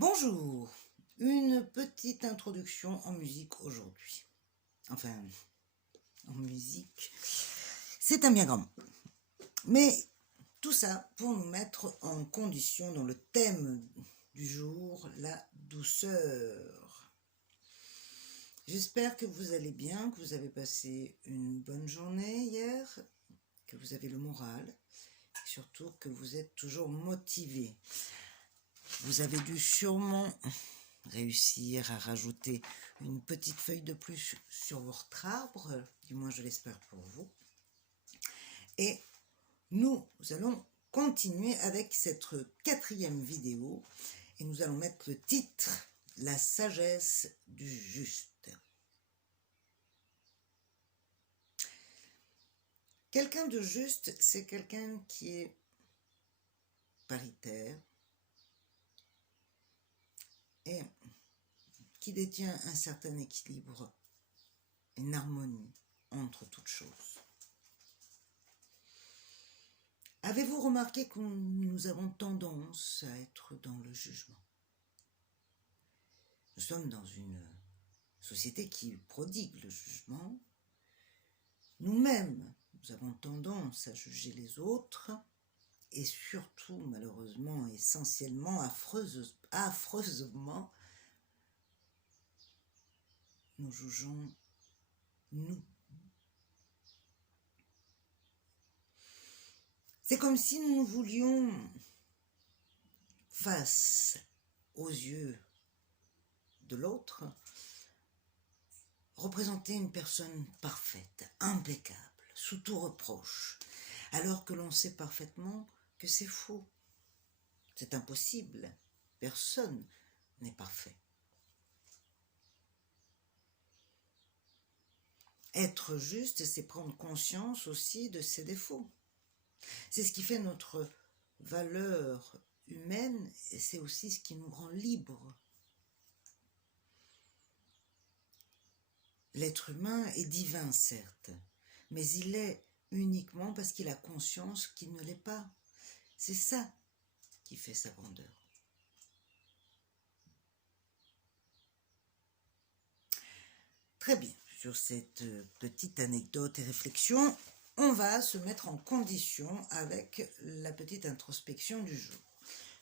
Bonjour, une petite introduction en musique aujourd'hui. Enfin, en musique, c'est un bien grand mot. Mais tout ça pour nous mettre en condition dans le thème du jour, la douceur. J'espère que vous allez bien, que vous avez passé une bonne journée hier, que vous avez le moral, et surtout que vous êtes toujours motivé. Vous avez dû sûrement réussir à rajouter une petite feuille de plus sur votre arbre, du moins je l'espère pour vous. Et nous allons continuer avec cette 4e vidéo et nous allons mettre le titre « La sagesse du juste ». Quelqu'un de juste, c'est quelqu'un qui est paritaire et qui détient un certain équilibre, une harmonie entre toutes choses. Avez-vous remarqué que nous avons tendance à être dans le jugement? Nous sommes dans une société qui prodigue le jugement. Nous-mêmes, nous avons tendance à juger les autres et surtout, malheureusement, essentiellement, affreusement, nous jugeons nous. C'est comme si nous voulions, face aux yeux de l'autre, représenter une personne parfaite, impeccable, sous tout reproche, alors que l'on sait parfaitement que c'est faux. C'est impossible. Personne n'est parfait. Être juste, c'est prendre conscience aussi de ses défauts. C'est ce qui fait notre valeur humaine et c'est aussi ce qui nous rend libres. L'être humain est divin, certes, mais il est uniquement parce qu'il a conscience qu'il ne l'est pas. C'est ça qui fait sa grandeur. Très bien, sur cette petite anecdote et réflexion, on va se mettre en condition avec la petite introspection du jour.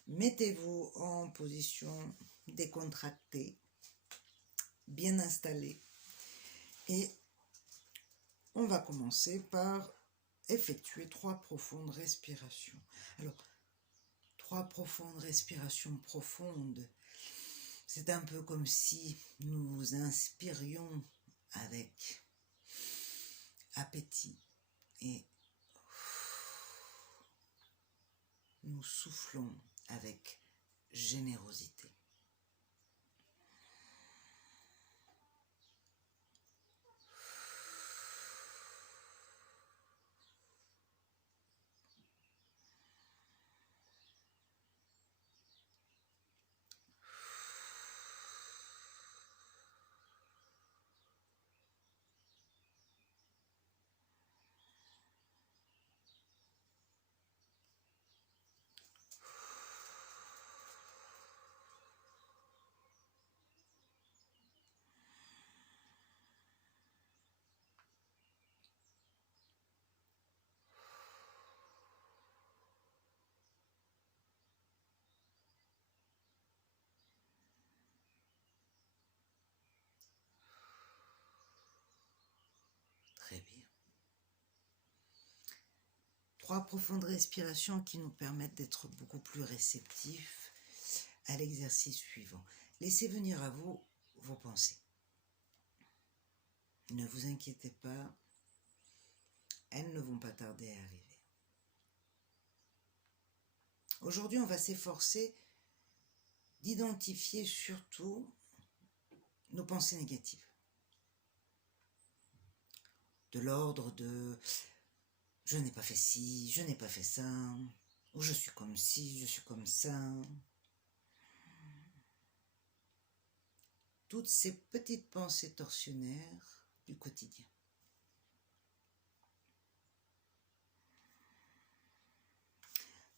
Mettez-vous en position décontractée, bien installée, et on va commencer par effectuer 3 profondes respirations. Alors, 3 profondes respirations profondes, c'est un peu comme si nous inspirions avec appétit et nous soufflons avec générosité. Très bien. 3 profondes respirations qui nous permettent d'être beaucoup plus réceptifs à l'exercice suivant. Laissez venir à vous vos pensées. Ne vous inquiétez pas, elles ne vont pas tarder à arriver. Aujourd'hui, on va s'efforcer d'identifier surtout nos pensées négatives. De l'ordre de « je n'ai pas fait ci, je n'ai pas fait ça », ou « je suis comme ci, je suis comme ça ». Toutes ces petites pensées tortionnaires du quotidien.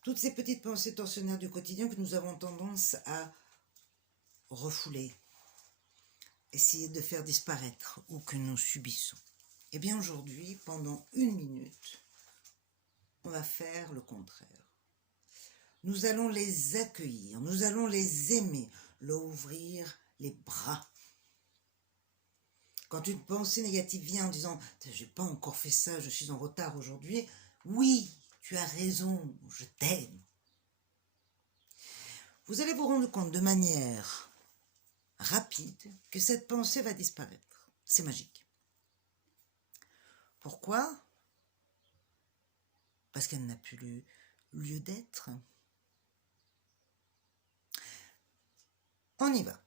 Toutes ces petites pensées tortionnaires du quotidien que nous avons tendance à refouler, essayer de faire disparaître ou que nous subissons. Eh bien aujourd'hui, pendant 1 minute, on va faire le contraire. Nous allons les accueillir, nous allons les aimer, leur ouvrir les bras. Quand une pensée négative vient en disant « j'ai pas encore fait ça, je suis en retard aujourd'hui », oui, tu as raison, je t'aime. Vous allez vous rendre compte de manière rapide que cette pensée va disparaître. C'est magique. Pourquoi? Parce qu'elle n'a plus lieu d'être. On y va.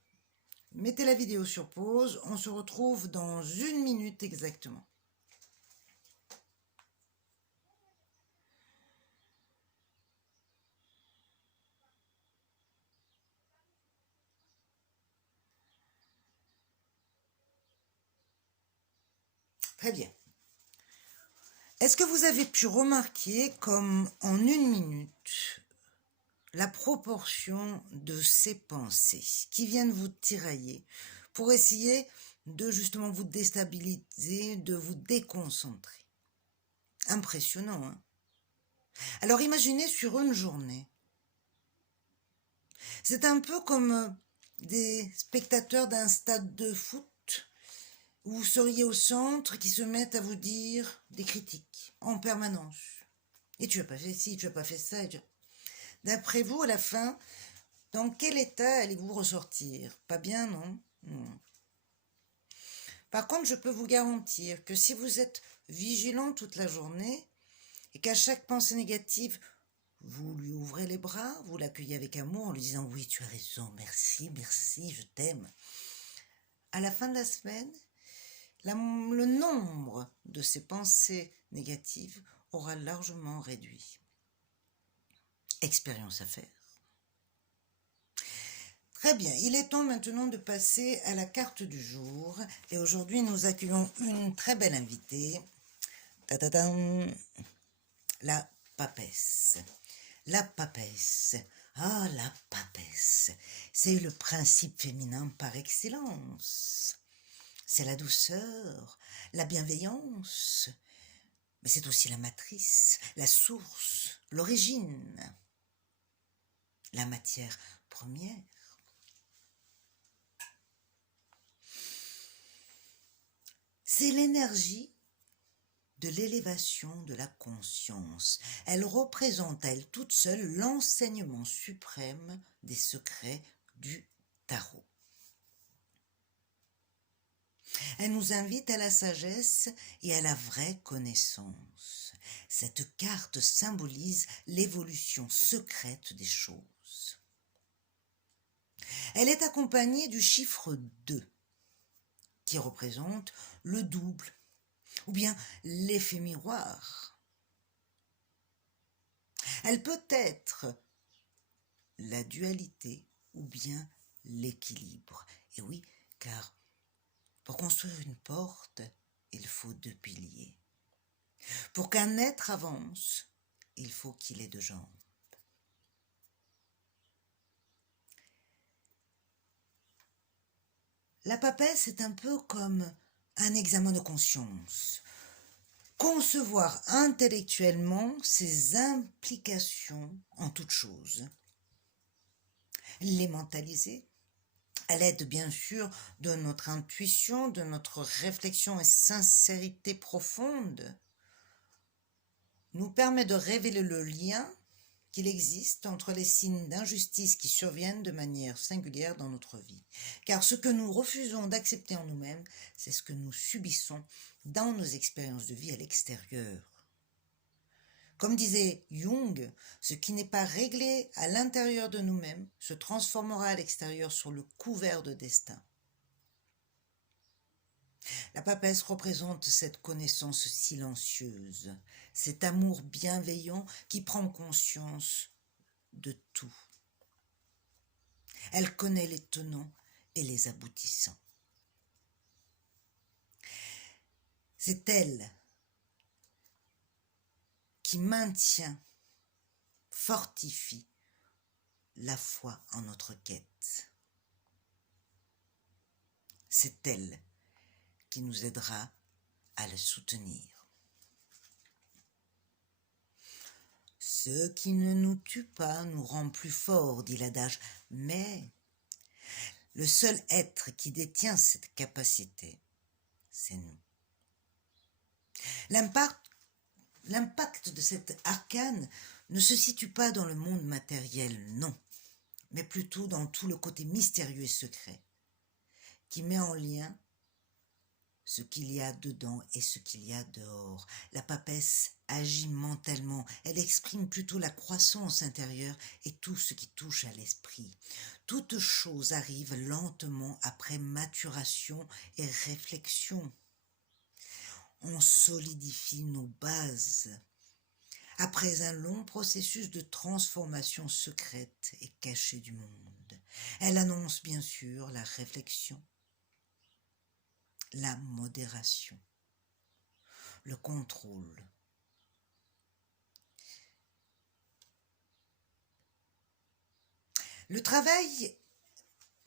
Mettez la vidéo sur pause, on se retrouve dans 1 minute exactement. Très bien. Est-ce que vous avez pu remarquer comme en 1 minute, la proportion de ces pensées qui viennent vous tirailler pour essayer de justement vous déstabiliser, de vous déconcentrer? Impressionnant, hein? Alors imaginez sur une journée. C'est un peu comme des spectateurs d'un stade de foot où vous seriez au centre qui se mettent à vous dire des critiques en permanence. Et tu n'as pas fait ci, tu n'as pas fait ça. D'après vous, à la fin, dans quel état allez-vous ressortir? Pas bien, non? Non. Par contre, je peux vous garantir que si vous êtes vigilant toute la journée et qu'à chaque pensée négative, vous lui ouvrez les bras, vous l'accueillez avec amour en lui disant « oui, tu as raison, merci, merci, je t'aime ». À la fin de la semaine, le nombre de ces pensées négatives aura largement réduit. Expérience à faire. Très bien, il est temps maintenant de passer à la carte du jour. Et aujourd'hui, nous accueillons une très belle invitée. Ta-ta-tam. La papesse. La papesse. Ah, la papesse. C'est le principe féminin par excellence. C'est la douceur, la bienveillance. Mais c'est aussi la matrice, la source, l'origine, la matière première. C'est l'énergie de l'élévation de la conscience. Elle représente à elle toute seule l'enseignement suprême des secrets du tarot. Elle nous invite à la sagesse et à la vraie connaissance. Cette carte symbolise l'évolution secrète des choses. Elle est accompagnée du chiffre 2, qui représente le double, ou bien l'effet miroir. Elle peut être la dualité ou bien l'équilibre. Et oui, car pour construire une porte, il faut 2 piliers. Pour qu'un être avance, il faut qu'il ait 2 jambes. La papesse est un peu comme un examen de conscience. Concevoir intellectuellement ses implications en toute chose. Les mentaliser, à l'aide bien sûr de notre intuition, de notre réflexion et sincérité profonde, nous permet de révéler le lien qu'il existe entre les signes d'injustice qui surviennent de manière singulière dans notre vie. Car ce que nous refusons d'accepter en nous-mêmes, c'est ce que nous subissons dans nos expériences de vie à l'extérieur. Comme disait Jung, ce qui n'est pas réglé à l'intérieur de nous-mêmes se transformera à l'extérieur sur le couvert de destin. La papesse représente cette connaissance silencieuse, cet amour bienveillant qui prend conscience de tout. Elle connaît les tenants et les aboutissants. C'est elle qui maintient, fortifie la foi en notre quête. c'est elle qui nous aidera à le soutenir. Ce qui ne nous tue pas nous rend plus forts, dit l'adage, mais le seul être qui détient cette capacité, c'est nous. L'impact de cet arcane ne se situe pas dans le monde matériel, non, mais plutôt dans tout le côté mystérieux et secret, qui met en lien ce qu'il y a dedans et ce qu'il y a dehors. La papesse agit mentalement, elle exprime plutôt la croissance intérieure et tout ce qui touche à l'esprit. Toute chose arrive lentement après maturation et réflexion. On solidifie nos bases après un long processus de transformation secrète et cachée du monde. Elle annonce bien sûr la réflexion, la modération, le contrôle. Le travail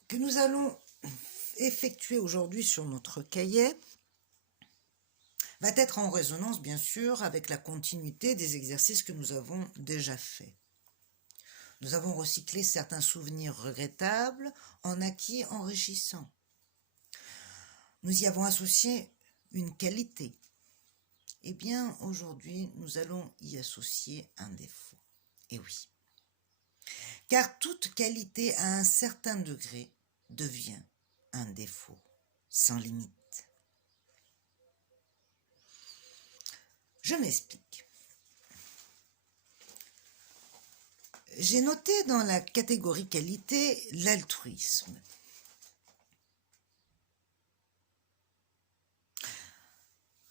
que nous allons effectuer aujourd'hui sur notre cahier va être en résonance, bien sûr, avec la continuité des exercices que nous avons déjà faits. Nous avons recyclé certains souvenirs regrettables en acquis enrichissants. Nous y avons associé une qualité. Eh bien, aujourd'hui, nous allons y associer un défaut. Et oui. Car toute qualité à un certain degré devient un défaut, sans limite. Je m'explique. J'ai noté dans la catégorie qualité l'altruisme.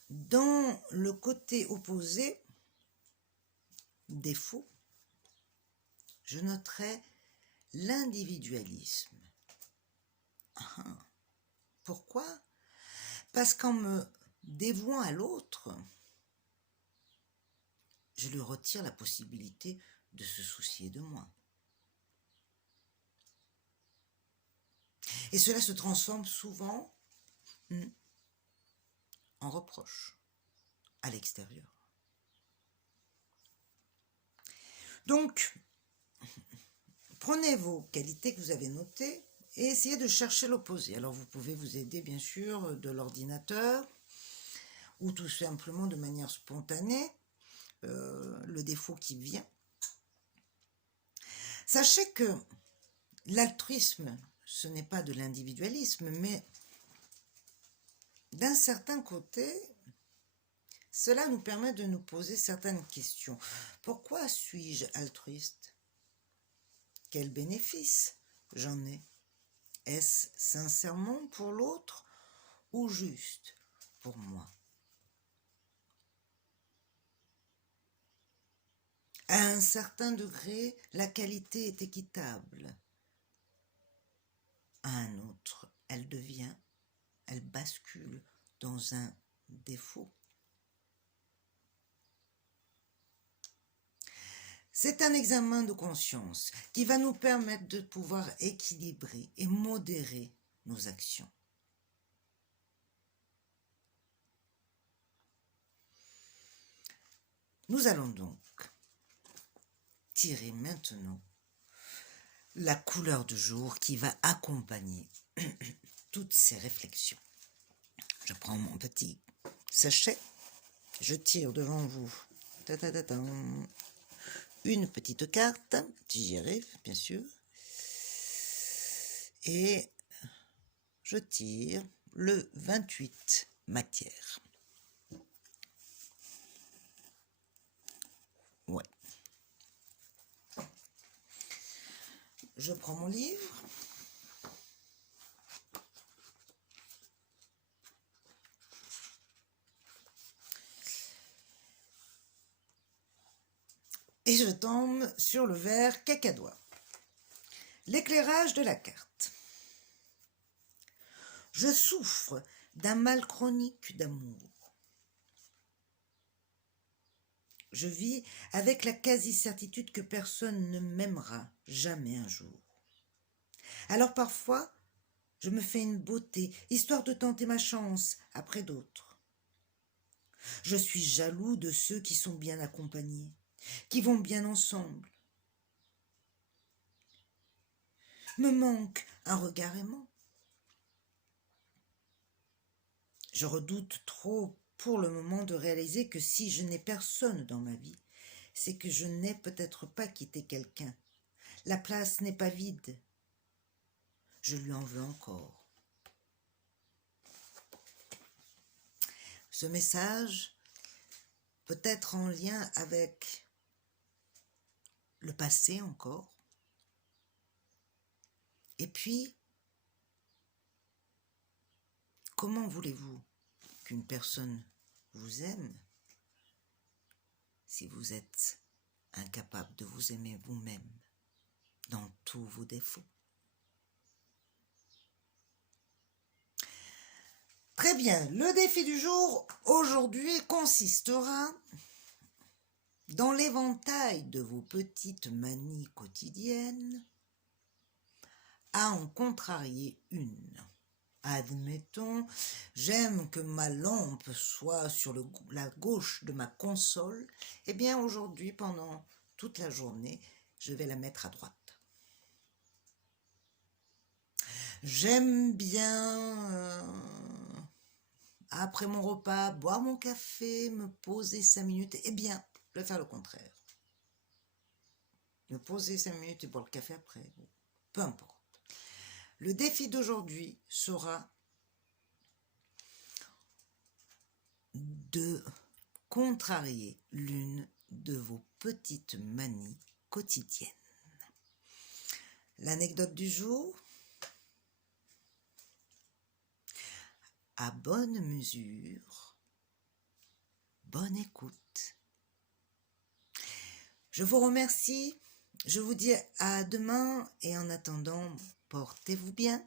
Dans le côté opposé, défaut, je noterai l'individualisme. Pourquoi? Parce qu'en me dévouant à l'autre, je lui retire la possibilité de se soucier de moi. Et cela se transforme souvent en reproche à l'extérieur. Donc, prenez vos qualités que vous avez notées et essayez de chercher l'opposé. Alors, vous pouvez vous aider, bien sûr, de l'ordinateur ou tout simplement de manière spontanée, le défaut qui vient. Sachez que l'altruisme, ce n'est pas de l'individualisme, mais d'un certain côté, cela nous permet de nous poser certaines questions. Pourquoi suis-je altruiste? Quel bénéfice j'en ai? Est-ce sincèrement pour l'autre ou juste pour moi? À un certain degré, la qualité est équitable. À un autre, elle bascule dans un défaut. C'est un examen de conscience qui va nous permettre de pouvoir équilibrer et modérer nos actions. Nous allons donc tirer maintenant la couleur du jour qui va accompagner toutes ces réflexions. Je prends mon petit sachet, je tire devant vous une petite carte, si j'y arrive, bien sûr, et je tire le 28 matière. Ouais. Je prends mon livre. Et je tombe sur le vert cacadois. L'éclairage de la carte. Je souffre d'un mal chronique d'amour. Je vis avec la quasi-certitude que personne ne m'aimera jamais un jour. Alors parfois, Je me fais une beauté, histoire de tenter ma chance après d'autres. Je suis jaloux de ceux qui sont bien accompagnés, qui vont bien ensemble. Me manque un regard aimant. Je redoute trop pour le moment de réaliser que si je n'ai personne dans ma vie, c'est que je n'ai peut-être pas quitté quelqu'un. La place n'est pas vide. Je lui en veux encore. Ce message peut être en lien avec le passé encore. Et puis, comment voulez-vous qu'une personne vous aime si vous êtes incapable de vous aimer vous-même dans tous vos défauts? Très bien, le défi du jour aujourd'hui consistera dans l'éventail de vos petites manies quotidiennes à en contrarier une. Admettons, j'aime que ma lampe soit sur la gauche de ma console. Eh bien, aujourd'hui, pendant toute la journée, je vais la mettre à droite. J'aime bien, après mon repas, boire mon café, me poser 5 minutes. Eh bien, je vais faire le contraire. Me poser 5 minutes et boire le café après. Peu importe. Le défi d'aujourd'hui sera de contrarier l'une de vos petites manies quotidiennes. L'anecdote du jour, à bonne mesure, bonne écoute. Je vous remercie, je vous dis à demain et en attendant, portez-vous bien.